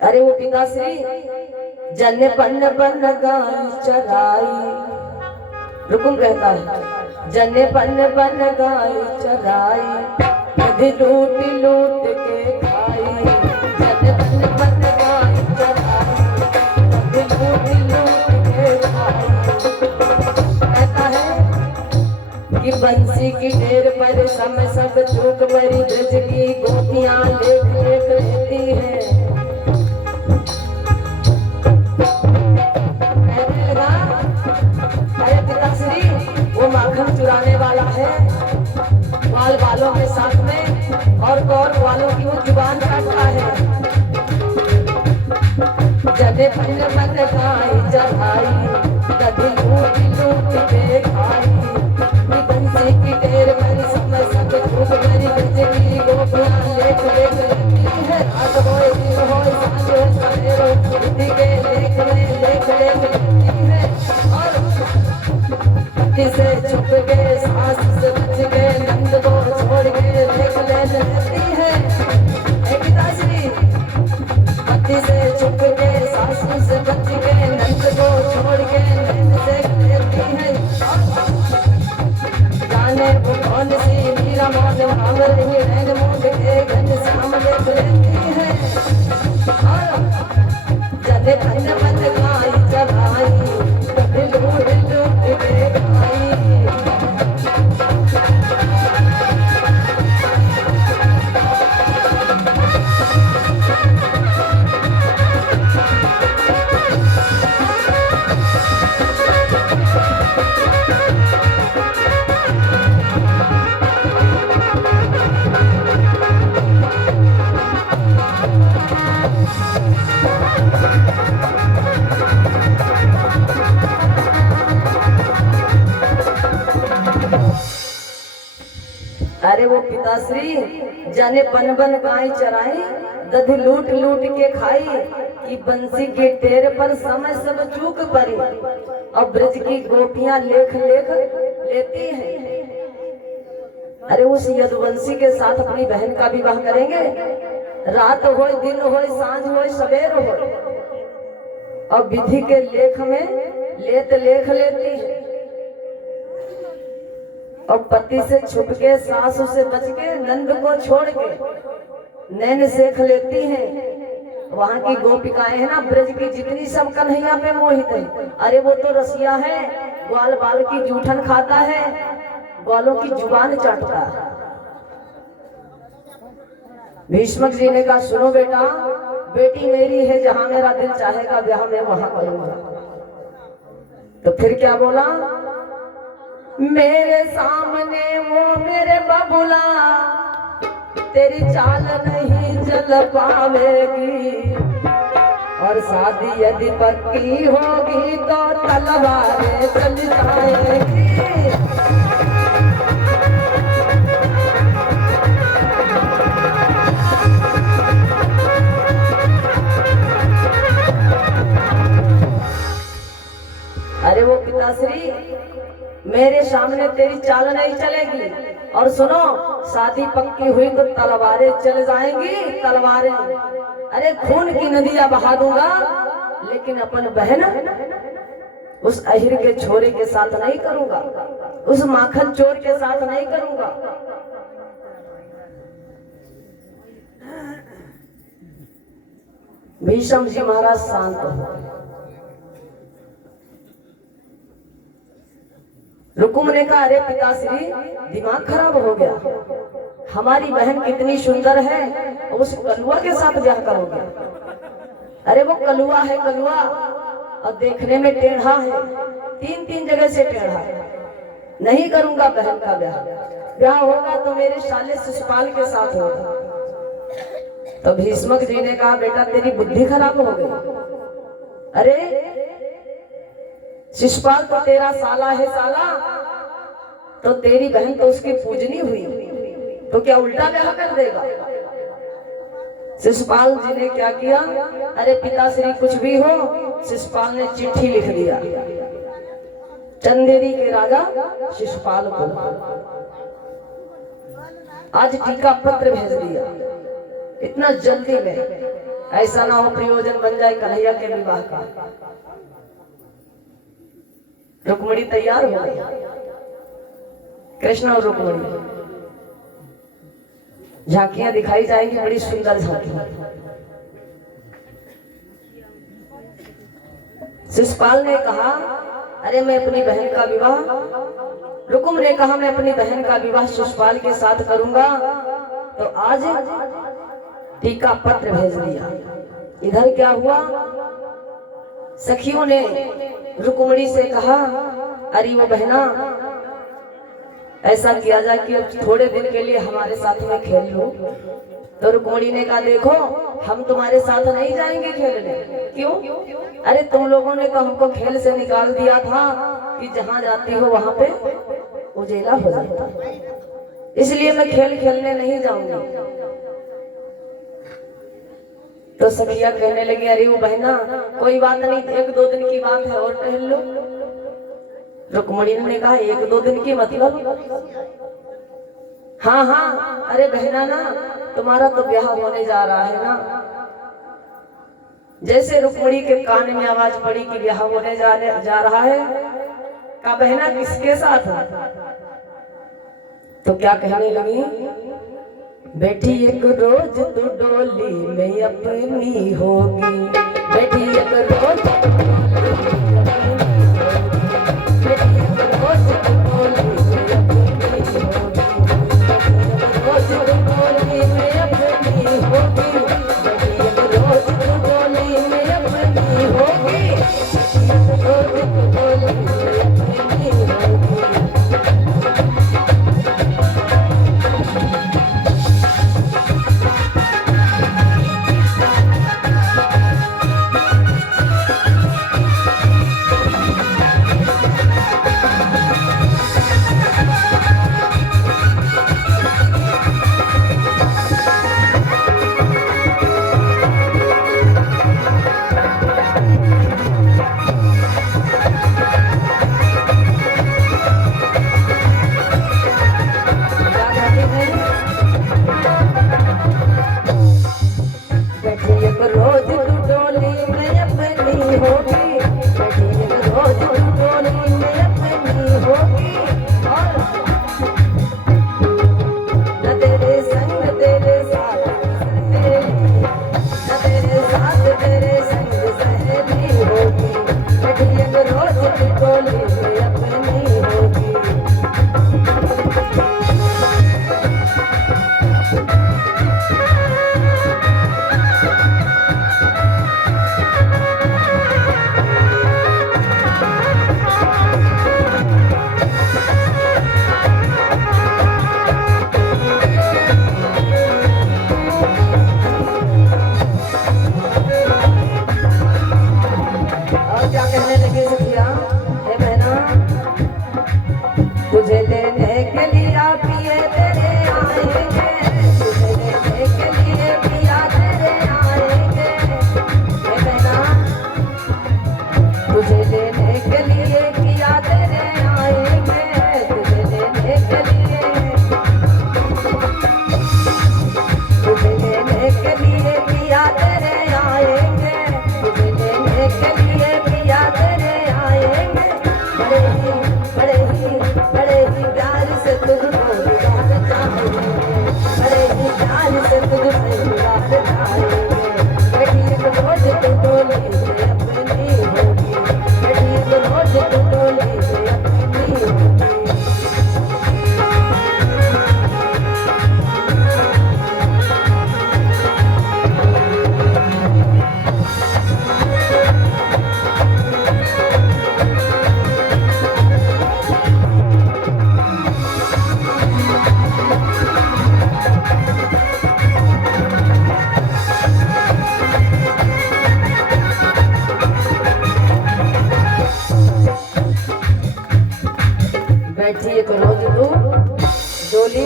अरे वो पिताश्री जन पन बन गाय चराई। रुकुम कहता है जन पन बन गाय चराई, नदी लूट लूट के खाई। जन पन बन गाय चराई, नदी लूट लूट के खाई। कहता है कि बंसी की ढेर पर समय सब चूक मरी, ब्रज की गोपियां लेख लेख रहती है। अरे पिताश्री वो माखन चुराने वाला है, ग्वाल वालों के साथ में और कौर वालों की वो जुबान काटता है। जने पन बन गाय चढ़ाई, कभी लूट लूट के खाई। बंसी की ढेर पर समय सब चूक मरी, ब्रज की गोपियां लेख लेख रहती है। रात होए दिन होए सांझ होए सवेरो, बुद्धि के लेख में लेख लेख रहती है। और से छुप के सास से बच के नंद को छोड़ के लेख लेख रहती है। पिताश्री पति से छुप के सास से बच के नंद को छोड़ के नंद से रहती है। जाने वो कौन सी मीरा मौज मांग रही है, मोद के घन श्याम लेख रहती है। जने पन बन गाय चराई, कभी लूट लूट के खाई। अरे वो पिताश्री जाने पन बन गाय चराई, दध लूट लूट के खाई। कि बंसी के टेर पर समय सब चूक पड़ी, और ब्रज की गोपियां लेख लेख लेती हैं। अरे उस यदुवंशी के साथ अपनी बहन का विवाह करेंगे। रात हो दिन हो सांझ हो सवेर हो, और विधि के लेख में लेत लेख लेती है। और पति से छुप के सासू से बच के नंद को छोड़ के नैन सेख लेती हैं। वहां की गोपिकाएं है ना, ब्रज की जितनी सब कन्हैया पे मोहित है। अरे वो तो रसिया है, ग्वाल बाल की जूठन खाता है, ग्वालों की जुबान चाटता है। भीष्मक जी ने कहा सुनो बेटा, बेटी मेरी है, जहां मेरा दिल चाहेगा ब्याह मैं वहां करूंगा। तो फिर क्या बोला, मेरे सामने वो मेरे बबुला, तेरी चाल नहीं चल पावेगी। और शादी यदि पक्की होगी तो तलवारें चल जाएगी। अरे वो पिताश्री मेरे सामने तेरी चाल नहीं चलेगी, और सुनो शादी पक्की हुई तो तलवारें चल जाएंगी। तलवारें, अरे खून की नदियां बहा दूंगा, लेकिन अपन बहन उस अहिर के छोरे के साथ नहीं करूंगा, उस माखन चोर के साथ नहीं करूंगा। भीष्म जी महाराज शांत हो। रुकुम ने कहा अरे पिताश्री दिमाग खराब हो गया, हमारी बहन कितनी सुंदर है, उस कलुआ के साथ ब्याह करोगे। अरे वो कलुआ है कलुआ, और देखने में टेढ़ा है, तीन तीन जगह से टेढ़ा है। नहीं करूंगा बहन का ब्याह, ब्याह होगा तो मेरे साले शिशुपाल के साथ होगा। तो भीष्मक जी ने कहा बेटा तेरी बुद्धि खराब हो गई। अरे शिशुपाल तो तेरा साला है, साला तो तेरी बहन तो उसकी पूजनी हुई, तो क्या उल्टा ब्याह कर देगा। शिशुपाल जी ने क्या किया, अरे पिताश्री कुछ भी हो, शिशुपाल ने चिट्ठी लिख दिया चंदेरी के राजा शिशुपाल को। आज टीका पत्र भेज दिया इतना जल्दी में। ऐसा ना हो प्रयोजन बन जाए कन्हैया के विवाह का। रुक्मिणी तैयार हो गई, कृष्ण और रुक्मिणी झांकियां दिखाई जाएंगी, बड़ी सुंदर झांकियां। शिशुपाल ने कहा अरे मैं अपनी बहन का विवाह, रुकुम ने कहा मैं अपनी बहन का विवाह शिशुपाल के साथ करूंगा। तो आज टीका पत्र भेज दिया। इधर क्या हुआ, सखियों ने रुक्मिणी से कहा अरे वो बहना ऐसा किया जाए कि अब थोड़े दिन के लिए हमारे साथ में खेल लो। तो रुक्मिणी ने कहा देखो हम तुम्हारे साथ नहीं जाएंगे खेलने। क्यों? अरे तुम लोगों ने तो हमको खेल से निकाल दिया था कि जहां जाती हो वहां पे उजेला हो जाता, इसलिए मैं खेल खेलने नहीं जाऊंगी। तो सखिया कहने लगी अरे वो बहना कोई बात नहीं, एक दो दिन की बात है और टहल लो। रुक्मिणी ने कहा एक दो दिन की मतलब? हाँ हाँ, अरे बहना ना तुम्हारा तो ब्याह होने जा रहा है ना। जैसे रुक्मिणी के कान में आवाज पड़ी कि ब्याह होने जा रहा है, कहा बहना किसके साथ? तो क्या कहने लगी, बेटी एक रोज तू डोली में अपनी होगी, बेटी एक रोज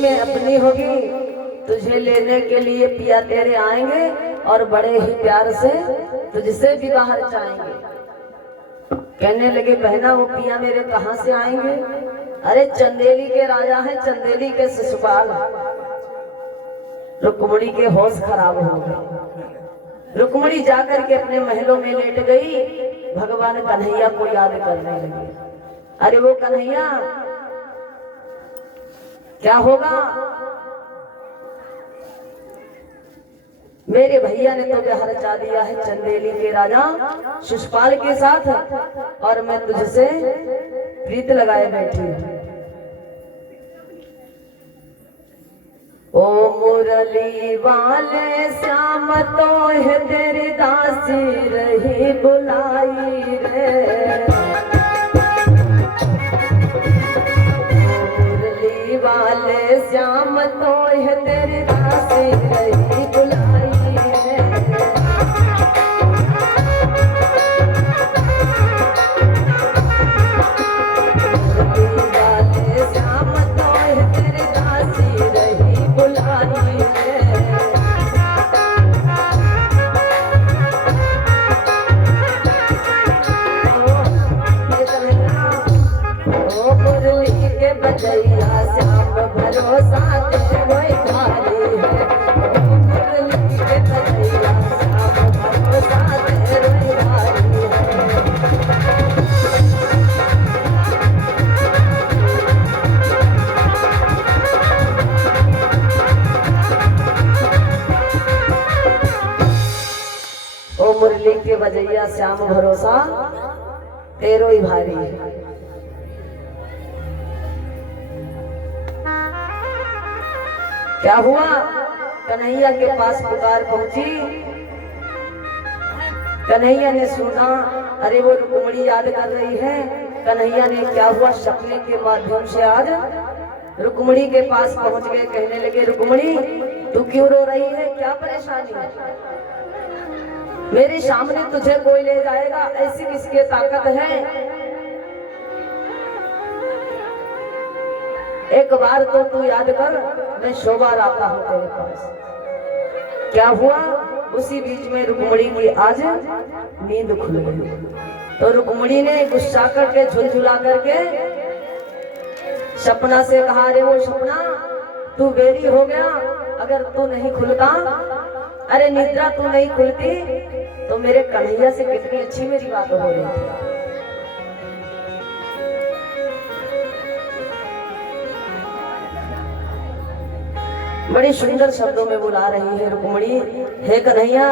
में अपनी होगी, तुझे लेने के लिए पिया तेरे आएंगे और बड़े ही प्यार से तुझसे भी बाहर जाएंगे। कहने लगे बहना वो पिया मेरे कहाँ से आएंगे? अरे चंदेली के राजा हैं, चंदेली के शिशुपाल। रुक्मिणी के होश खराब हो गए। रुक्मणी जाकर के अपने महलों में लेट गई, भगवान कन्हैया को याद करने लगी। अरे वो कन्हैया क्या होगा, मेरे भैया ने तो ब्याह रचा दिया है चंदेली के राजा शिशुपाल के साथ, और मैं तुझसे प्रीत लगाए बैठी हूं। ओ मुरली वाले श्याम तो है तेरी दासी रही बुलाई रे, मुरली वाले श्याम तो है तेरी दासी रही बुलाई रे। मुरली वाले श्याम तो है तेरी दासी रही बुलाई रे। ओ मुरली के बजैया श्याम भरोसा तेरे वही भारी है। ओ मुरली के बजैया श्याम भरोसा तेरे वही भारी है। ओ मुरली के बजैया श्याम भरोसा तेरो ही भारी है। क्या हुआ, कन्हैया के पास पुकार पहुंची, कन्हैया ने सुना, अरे वो रुक्मणी याद कर रही है। कन्हैया ने क्या हुआ, सपने के माध्यम से आज रुक्मणी के पास पहुंच गए। कहने लगे, रुक्मणी तू क्यों रो रही है, क्या परेशानी है? मेरे सामने तुझे कोई ले जाएगा, ऐसी किसकी ताकत है? एक बार तो तू याद कर, मैं 100 बार आता हूं तेरे पास। क्या हुआ, उसी बीच में रुक्मणी की आज नींद खुल गई। तो रुक्मणी ने गुस्सा करके झुलझुला करके सपना से कहा, अरे वो सपना तू बेरी हो गया, अगर तू नहीं खुलता, अरे निद्रा तू नहीं खुलती तो मेरे कन्हैया से कितनी अच्छी मेरी बात हो रही थी। बड़ी सुंदर शब्दों में बुला रही है रुक्मणी, हे कन्हैया